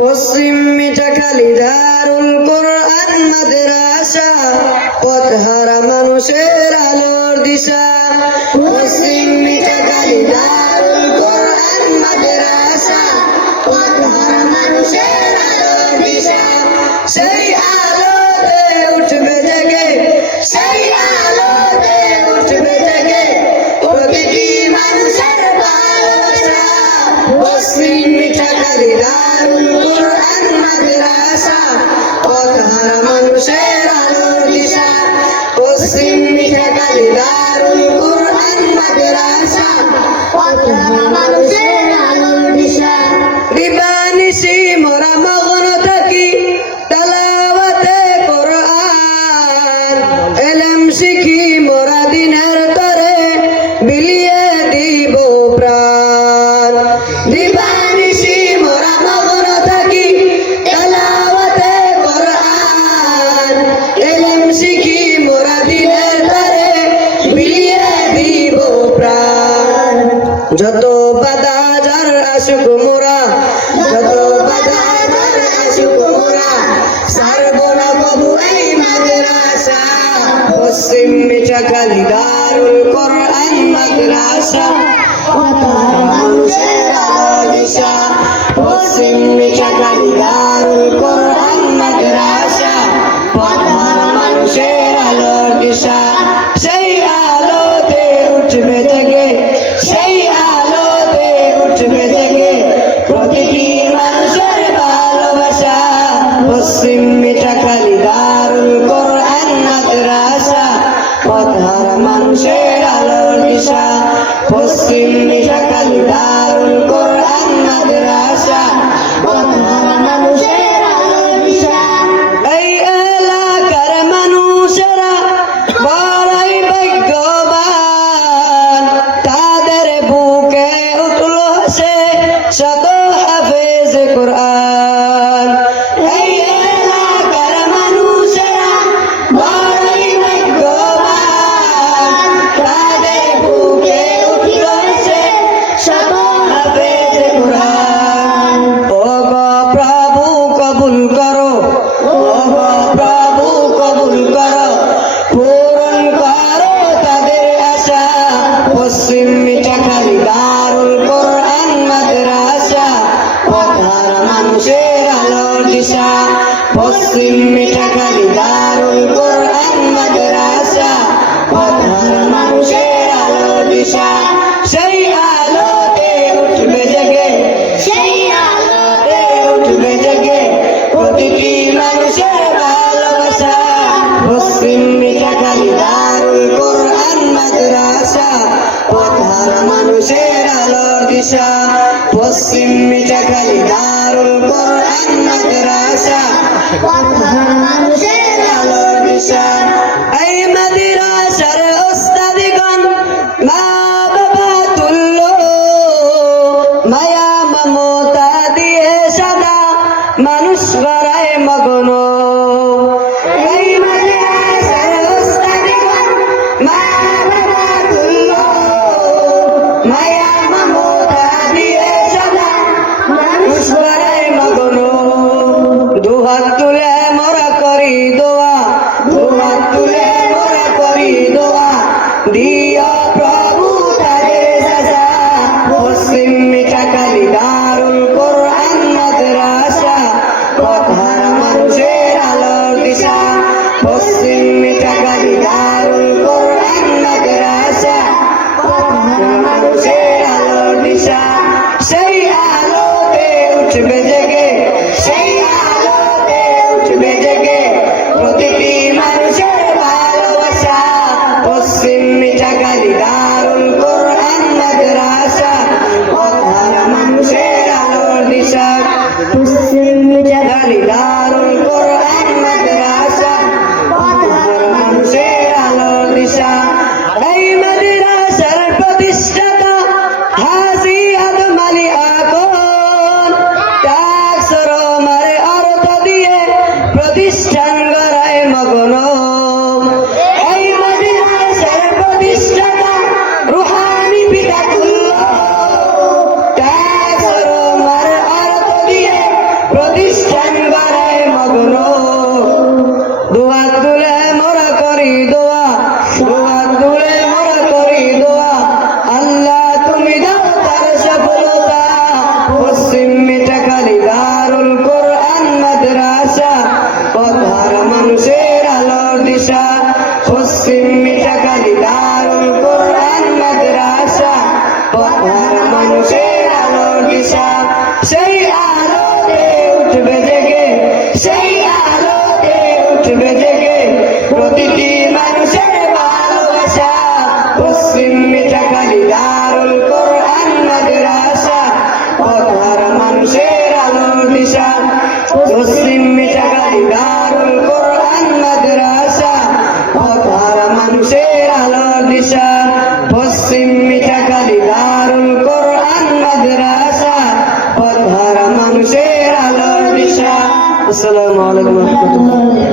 পশ্চিম মিঠাখালী দারুল কোরআন মাদ্রাসা, পথহারা মানুষের আলোর দিশা। পশ্চিম মিঠাখালী দারুল কোরআন মাদ্রাসা, পথহারা মানুষের আলোর দিশা। সেই আলোতে উঠবে জেগে, সেই আলোতে উঠবে জেগে প্রতিটি মানুষের ভালোবাসা। পশ্চিম মিঠাখালী দারুল কোরআন মাদ্রাসা, পথহারা মানুষের আলোর দিশা। পশ্চিম মিঠাখালী দারুল কোরআন মাদ্রাসা, পথহারা মানুষের আলোর দিশা। দিবানিশি মোরা মগ্ন থাকি তেলাওয়াতে কোরআন, ইলম শিখি মোরা দিনের তরে বিলিয়ে দিব প্রাণ। দিবানিশি মোরা মগ্ন থাকি তেলাওয়াতে কোরআন, ইলম শিখি মোরা দিনের তরে বিলিয়ে দিব প্রাণ। যত বাধা যার আসুক মোরা, যত বাধা যার আসুক মোরা, ছাড়ব না কবু এই মাদ্রাসা। পশ্চিম মিঠাখালী দারুল কোরআন মাদ্রাসা, পথহারা মানুষের আলোর দিশা। পশ্চিম মিঠাখালী দারুল কোরআন মাদ্রাসা, পথহারা মানুষের আলোর দিশা। সেই আলোতে উঠবে জেগে, সেই আলোতে উঠবে জেগে প্রতিটি মানুষের ভালোবাসা। পশ্চিম মিঠাখালী দারুল কোরআন মাদ্রাসা, পথহারা মানুষের আলোর দিশা। পশ্চিম মিঠাখালী দারুল কোরআন মাদ্রাসা, পথহারা মানুষের আলোর দিশা। এই এলাকার মানুষেরা বড়ই ভাগ্যবান, তাদের বুকে উঠলো সে শত হাফেজ কোরআন। এই এলাকার মানুষেরা বড়ই ভাগ্যবান, তাদের বুকে উঠলো সে শত হাফেজ কোরআন। ও গো প্রভু কবুল করো, ও গো প্রভু কবুল করো, পূরণ করো তাদের আশা। পশ্চিম মিঠাখালী দারুল কোরআন মাদ্রাসা, পথহারা মানুষের আলোর দিশা। পশ্চিম মিঠাখালী দারুল কোরআন মাদ্রাসা, পথহারা মানুষের আলোর দিশা। সেই আলোতে উঠবে জেগে, সেই আলোতে উঠবে জেগে প্রতিটি মানুষের ভালোবাসা। পশ্চিম মিঠাখালী দারুল কোরআন মাদ্রাসা, পথহারা মানুষের আলোর দিশা। পশ্চিম মিঠাখালী দারুল কোরআন মাদ্রাসা, পথহারা মানুষের আলোর দিশা। এই মাদ্রাসার ওস্তাদিগণ মা বাবা তুল্য, মায়া মমতা দিয়ে সদা মানুষ গড়ায় মগ্ন। এই মাদ্রাসার ওস্তাদিগণ মা বাবা তুল্য, মায়া মমতা দিয়ে সদা মানুষ গড়ায় মগ্ন। দুহাত তুলে মোরা করি দোয়া, দুহাত তুলে মোরা করি দোয়া, দিও প্রভু তাদের সাজা। পশ্চিম মিঠাখালী দারুল কোরআন মাদ্রাসা, পথহারা মানুষের আলোর দিশা। পশ্চিম মিঠাখালী দারুল কোরআন মাদ্রাসা, পথহারা মানুষের আলোর দিশা। সেই আলোতে উঠবে জেগে, সেই আলোতে উঠবে জেগে প্রতিটি মানুষের ভালোবাসা। পশ্চিম মিঠাখালী দারুল কোরআন মাদ্রাসা, পথহারা মানুষের আলোর দিশা। পশ্চিম মিঠাখালী দারুল কোরআন মাদ্রাসা, পথহারা মানুষের আলোর দিশা। এই মাদ্রাসার প্রতিষ্ঠাতা হাজী আদম আলী আকন, টাকসর মারে অর্থ দিয়ে প্রতিষ্ঠান গড়ায় মগ্ন। এই মাদ্রাসার প্রতিষ্ঠাতা রুহানি পিতা তুল্য, টাকসর মারে অর্থ দিয়ে প্রতিষ্ঠান গড়ায় মগ্ন দোয়া তুলে মোরা করি দোয়া দোয়া তুলে মোরা করি দোয়া আল্লাহ তুমি দাও তার সফলতা পশ্চিম মিঠাখালী দারুল কোরআন মাদ্রাসা পথহার মানুষের আলোর দিশা পশ্চিম মিঠাখালী দারুল কোরআন মাদ্রাসা পথহার মানুষের আলোর দিশা সেই আলোতে উঠবে জেগে সেই আলোতে উঠবে জেগে প্রতিটি মানুষের ভালোবাসা পশ্চিম মিঠাখালী দারুল কোরআন মাদ্রাসা পথহার মানুষের আলোর দিশা পশ্চিম মিঠাখালী দারুল কোরআন মাদ্রাসা পথহার মানুষের আলোর দিশা পশ্চিম মিঠাখালী দারুল কোরআন মাদ্রাসা পথহার মানুষের আলোর দিশা। আসসালামু আলাইকুম ওয়া রাহমাতুল্লাহ।